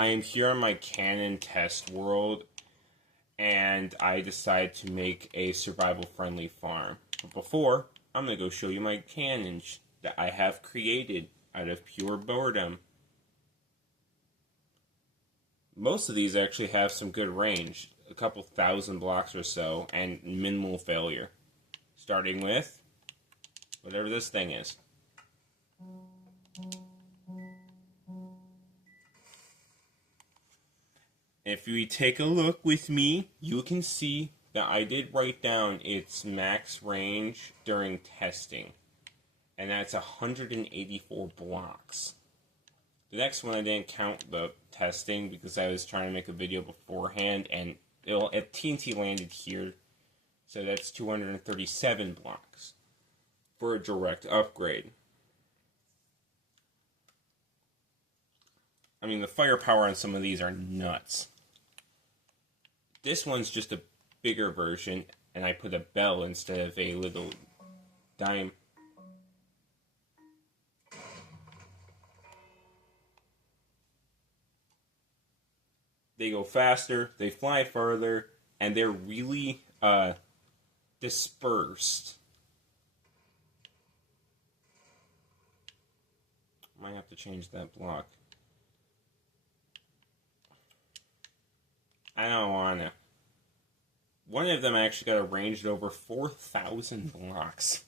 I am here on my Canon test world, and I decided to make a survival-friendly farm. But before, I'm going to go show you my cannons that I have created out of pure boredom. Most of these actually have some good range, a couple thousand blocks or so, and minimal failure. Starting with whatever this thing is. If we take a look with me, you can see that I did write down its max range during testing. And that's 184 blocks. The next one I didn't count the testing because I was trying to make a video beforehand, and TNT landed here, so that's 237 blocks for a direct upgrade. I mean, the firepower on some of these are nuts. This one's just a bigger version, and I put a bell instead of a little dime. They go faster, they fly further, and they're really dispersed. Might have to change that block. I don't wanna. One of them actually got a range of over 4,000 blocks.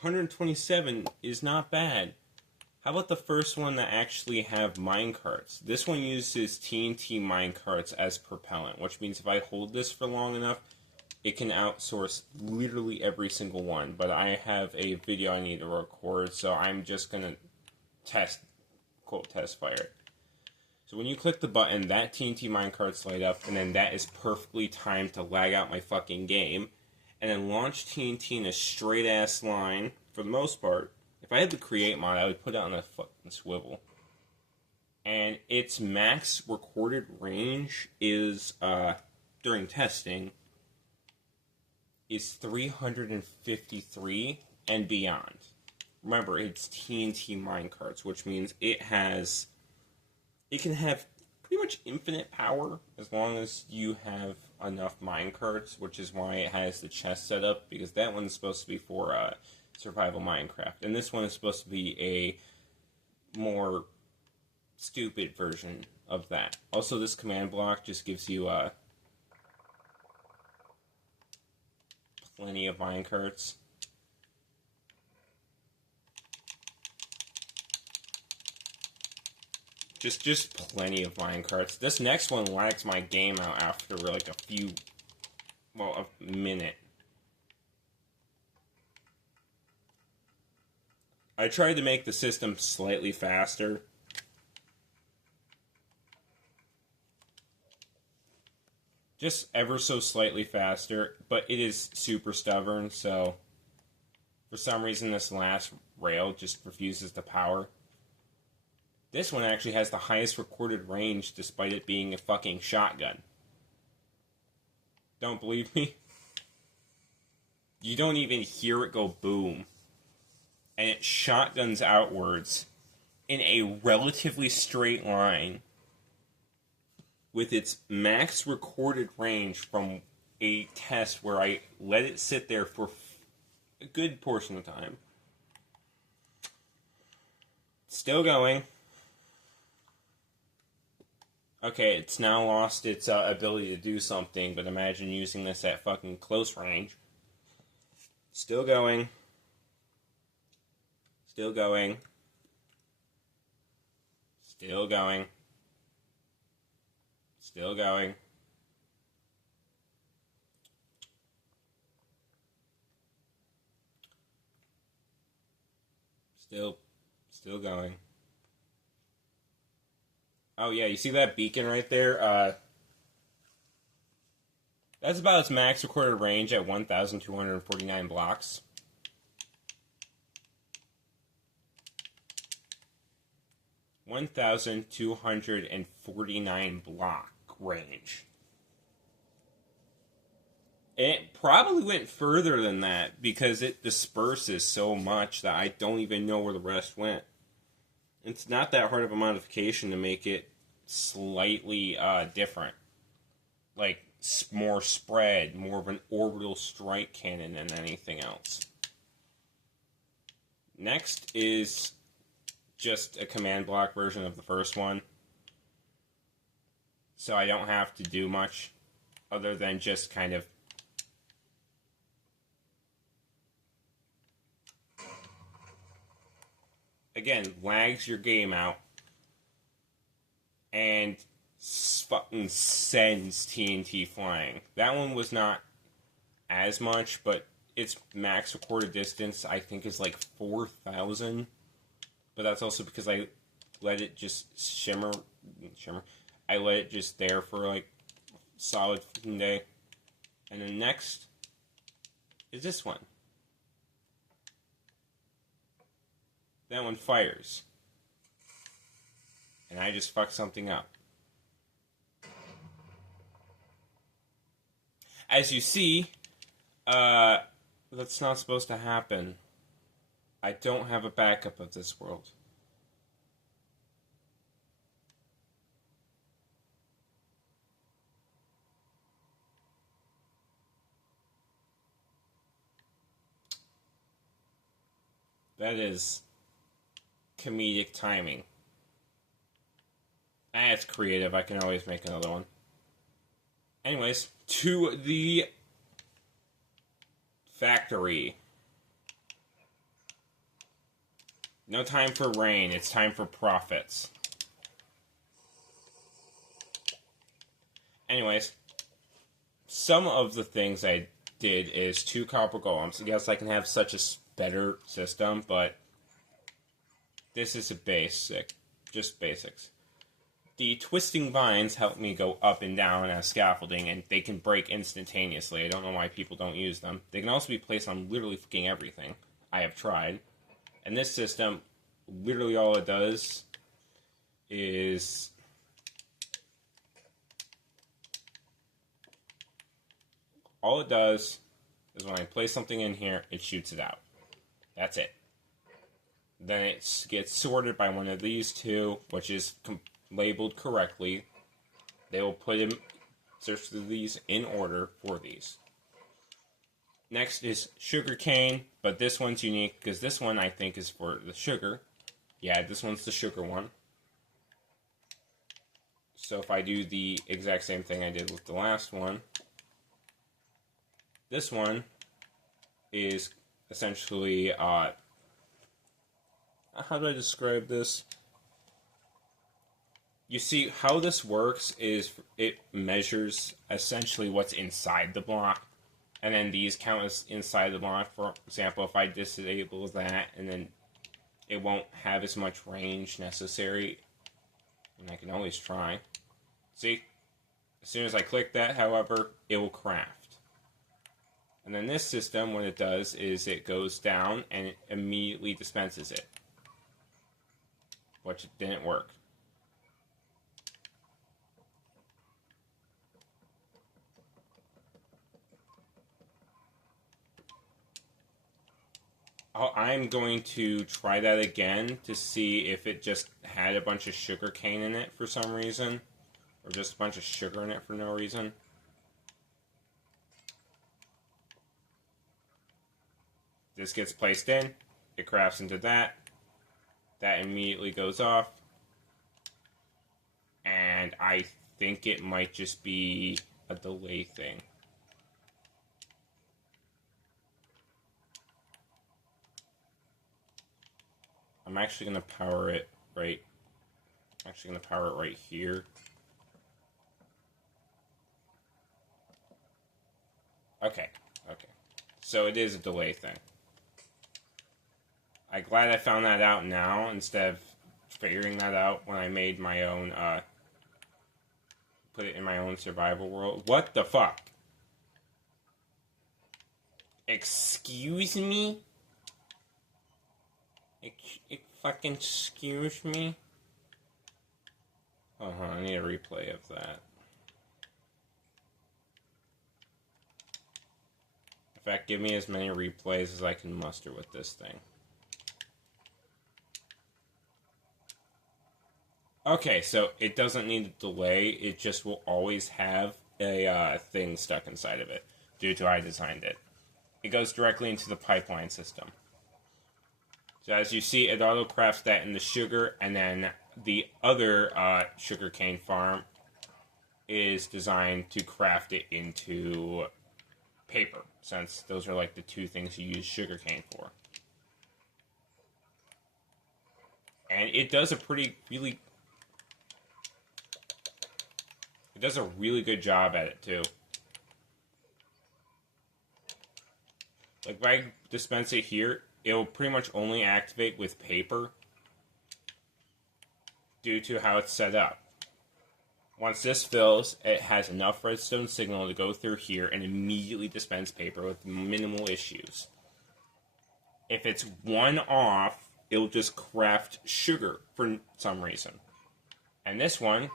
127 is not bad. How about the first one that actually have minecarts? This one uses TNT minecarts as propellant, which means if I hold this for long enough, it can outsource literally every single one. But I have a video I need to record, so I'm just going to test fire it. So when you click the button, that TNT minecart's light up, and then that is perfectly timed to lag out my fucking game. And then launch TNT in a straight-ass line, for the most part. If I had the create mod, I would put it on a fucking swivel. And its max recorded range is, during testing, is 353 and beyond. Remember, it's TNT minecarts, which means it can have pretty much infinite power as long as you have enough minecarts, which is why it has the chest set up, because that one's supposed to be for, survival Minecraft. And this one is supposed to be a more stupid version of that. Also, this command block just gives you plenty of minecarts. Just plenty of minecarts. This next one lags my game out after like a minute. I tried to make the system slightly faster. Just ever so slightly faster, but it is super stubborn, so for some reason this last rail just refuses to power. This one actually has the highest recorded range despite it being a fucking shotgun. Don't believe me? You don't even hear it go boom. And it shotguns outwards in a relatively straight line with its max recorded range from a test where I let it sit there for a good portion of time. Still going. Okay, it's now lost its ability to do something, but imagine using this at fucking close range. Still going. Still going. Still going. Still going. Still going. Oh yeah, you see that beacon right there? That's about its max recorded range at 1,249 blocks. 1,249 block range. It probably went further than that because it disperses so much that I don't even know where the rest went. It's not that hard of a modification to make it slightly different. Like, more spread, more of an orbital strike cannon than anything else. Next is just a command block version of the first one. So I don't have to do much other than just kind of again, lags your game out and fucking sends TNT flying. That one was not as much, but its max recorded distance I think is like 4,000. But that's also because I let it just shimmer. I let it just there for like a solid fucking day. And then next is this one. That one fires. And I just fucked something up. As you see, that's not supposed to happen. I don't have a backup of this world. That is comedic timing. It's creative. I can always make another one. Anyways, to the factory. No time for rain. It's time for profits. Anyways, some of the things I did is 2 copper golems. Yes, I can have such a better system, but this is a basic. Just basics. The twisting vines help me go up and down as scaffolding, and they can break instantaneously. I don't know why people don't use them. They can also be placed on literally fucking everything. I have tried. And this system, literally all it does is when I place something in here, it shoots it out. That's it. Then it gets sorted by one of these two, which is labeled correctly. They will search through these in order for these. Next is sugarcane, but this one's unique because this one I think is for the sugar. Yeah, this one's the sugar one. So if I do the exact same thing I did with the last one, this one is essentially, how do I describe this? You see, how this works is it measures essentially what's inside the block, and then these count as inside the block. For example, if I disable that, and then it won't have as much range necessary, and I can always try. See? As soon as I click that, however, it will craft. And then this system, what it does is it goes down and it immediately dispenses it. Which didn't work. I'm going to try that again to see if it just had a bunch of sugar cane in it for some reason. Or just a bunch of sugar in it for no reason. This gets placed in. It crafts into that. That immediately goes off. And I think it might just be a delay thing. I'm actually going to power it right. Here. Okay. So it is a delay thing. I'm glad I found that out now instead of figuring that out when I made my own, put it in my own survival world. What the fuck? Excuse me? Fucking excuse me? Oh, I need a replay of that. In fact, give me as many replays as I can muster with this thing. Okay, so it doesn't need a delay. It just will always have a thing stuck inside of it due to I designed it. It goes directly into the pipeline system. So as you see, it auto crafts that in the sugar, and then the other sugarcane farm is designed to craft it into paper, since those are like the two things you use sugarcane for. And it does a really good job at it too. Like if I dispense it here, it'll pretty much only activate with paper due to how it's set up. Once this fills, it has enough redstone signal to go through here and immediately dispense paper with minimal issues. If it's one off, it'll just craft sugar for some reason. And this one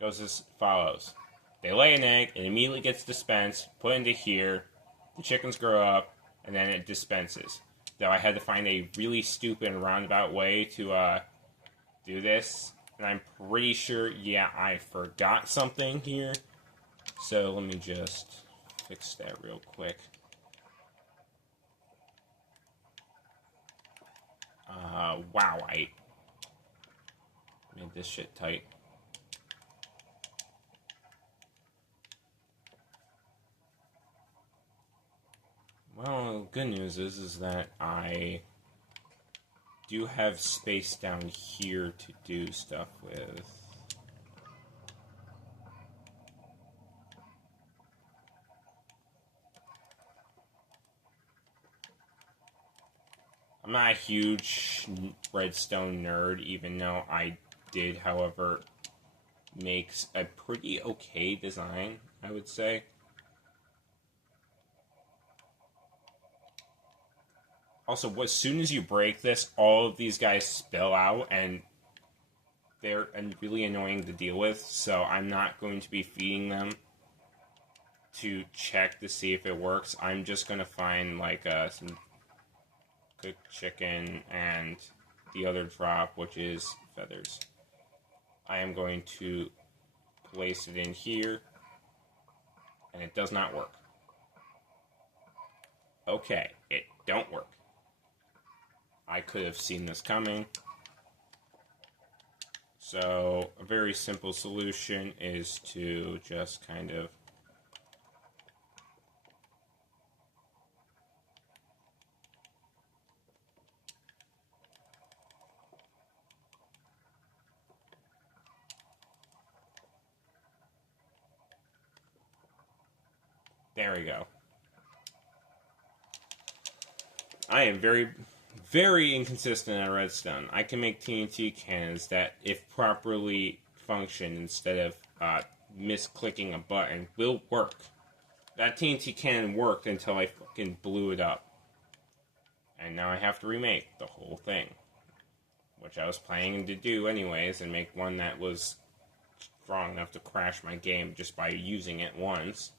goes as follows. They lay an egg, it immediately gets dispensed, put into here, the chickens grow up, and then it dispenses. Though I had to find a really stupid and roundabout way to do this. And I'm pretty sure, yeah, I forgot something here. So let me just fix that real quick. Wow, I made this shit tight. Well, good news is that I do have space down here to do stuff with. I'm not a huge redstone nerd, even though I did, however, make a pretty okay design, I would say. Also, as soon as you break this, all of these guys spill out, and they're really annoying to deal with, so I'm not going to be feeding them to check to see if it works. I'm just going to find, like, some cooked chicken and the other drop, which is feathers. I am going to place it in here, and it does not work. Okay, it don't work. I could have seen this coming. So a very simple solution is to just kind of there we go. I am very, very inconsistent at redstone. I can make TNT cannons that, if properly function instead of misclicking a button, will work. That TNT cannon worked until I fucking blew it up. And now I have to remake the whole thing. Which I was planning to do anyways, and make one that was strong enough to crash my game just by using it once.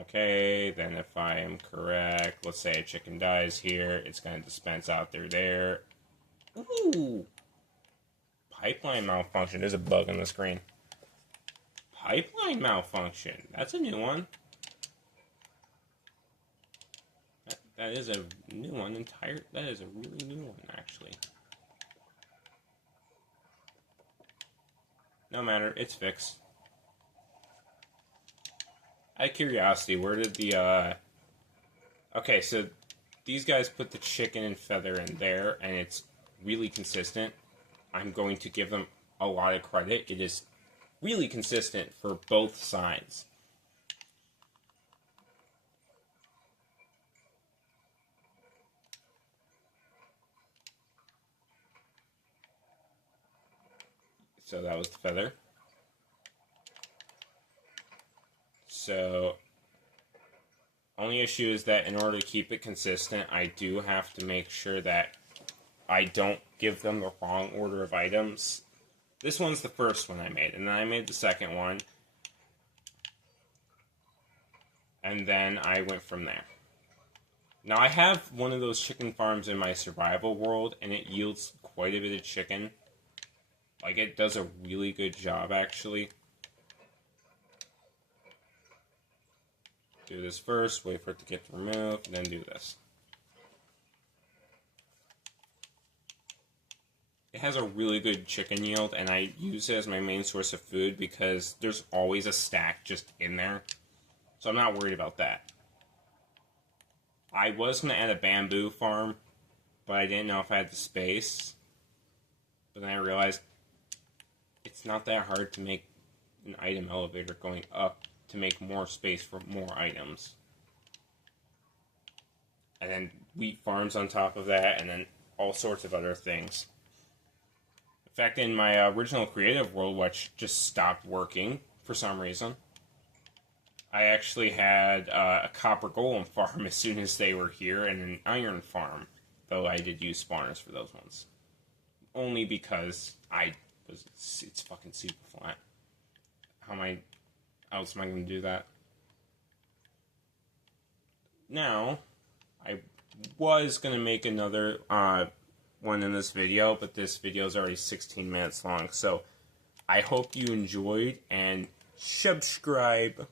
Okay, then if I am correct, let's say a chicken dies here, it's going to dispense out through there. Ooh! Pipeline malfunction. There's a bug on the screen. Pipeline malfunction. That's a new one. That is a new one. That is a really new one, actually. No matter, it's fixed. Out of curiosity, where did the, okay, so these guys put the chicken and feather in there, and it's really consistent. I'm going to give them a lot of credit. It is really consistent for both sides. So that was the feather. So, only issue is that in order to keep it consistent, I do have to make sure that I don't give them the wrong order of items. This one's the first one I made, and then I made the second one. And then I went from there. Now, I have one of those chicken farms in my survival world, and it yields quite a bit of chicken. Like, it does a really good job, actually. Do this first, wait for it to get removed, and then do this. It has a really good chicken yield, and I use it as my main source of food because there's always a stack just in there. So I'm not worried about that. I was going to add a bamboo farm, but I didn't know if I had the space. But then I realized it's not that hard to make an item elevator going up to make more space for more items. And then wheat farms on top of that, and then all sorts of other things. In fact, in my original creative world, which just stopped working for some reason, I actually had a copper golem farm as soon as they were here, and an iron farm, though I did use spawners for those ones. Only because it's fucking super flat. How else am I going to do that? Now, I was going to make another one in this video, but this video is already 16 minutes long, so I hope you enjoyed, and subscribe.